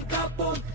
காப்போம் தமிழகத்தை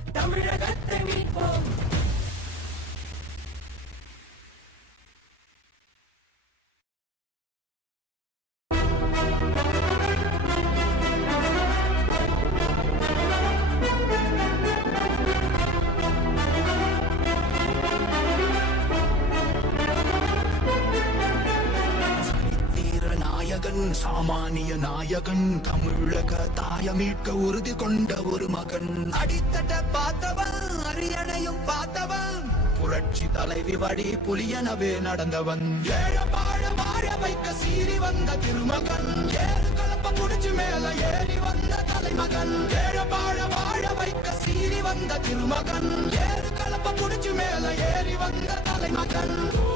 சாமானிய நாயகன் தமிழக தாயமீட்க உறுதி கொண்ட ஒரு மகன். அடித்தட்ட பார்த்தவன் அரியணையும் பார்த்தவன். புரட்சி தலைவி வழி புலியனவே நடந்தவன். ஏழப்பாழ வாழ வைக்க சீறி வந்த திருமகன். ஏறு கலப்ப முடிச்சு மேல ஏறி வந்த தலைமகன். ஏழப்பாழ வாழ வாழ வைக்க சீறி வந்த திருமகன். ஏறு கலப்ப முடிச்சு மேல ஏறி வந்த தலைமகன்.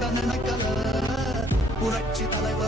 கொடுத்தோமே நினைக்கல புரட்சி தலைவர்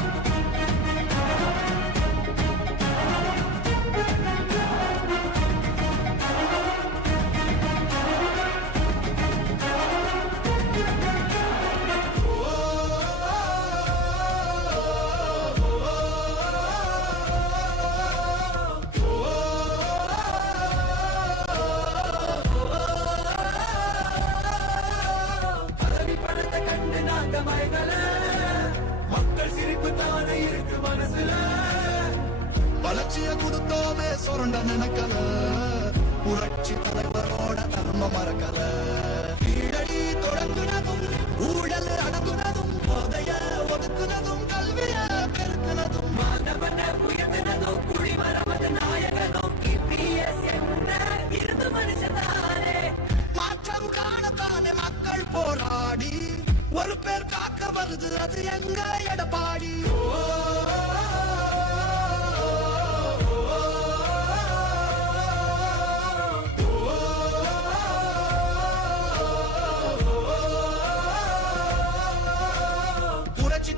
மனசுல. வளர்ச்சிய கொடுத்தோமே சுரண்ட நினைக்கல. புரட்சி தலைவரோட தர்ம மறக்கல. கீழடி தொடங்குனதும் ஊழல் அடங்குனதும் போதைய ஒதுக்குனதும் கல்விய பெருக்குனதும். மாணவன உயர்த்தினதும் குடிமரமது நாயகனும் இபிஎஸ் என்ற இருந்து மனுஷனாரே மாற்றம் காணத்தானே மக்கள் போராடி. ஒரு பேர் காக்க வருது அது எங்க எடப்பாடி? புரட்சி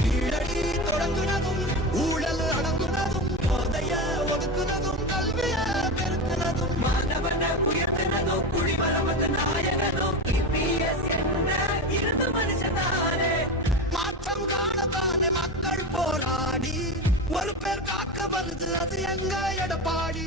கீழடி தொடங்குனதும் ஊழல் அடங்குனதும் போதைய ஒதுக்குனதும் கல்விய பெருக்குனதும் மாணவன உயர்த்தினதும் குடிமரமது நாயகனும் இபிஎஸ் என்ற இருந்து மனுஷனாரே மாற்றம் காணத்தானே மக்கள் போராடி. ஒரு பேர் காக்க வருது அது எங்க எடப்பாடி?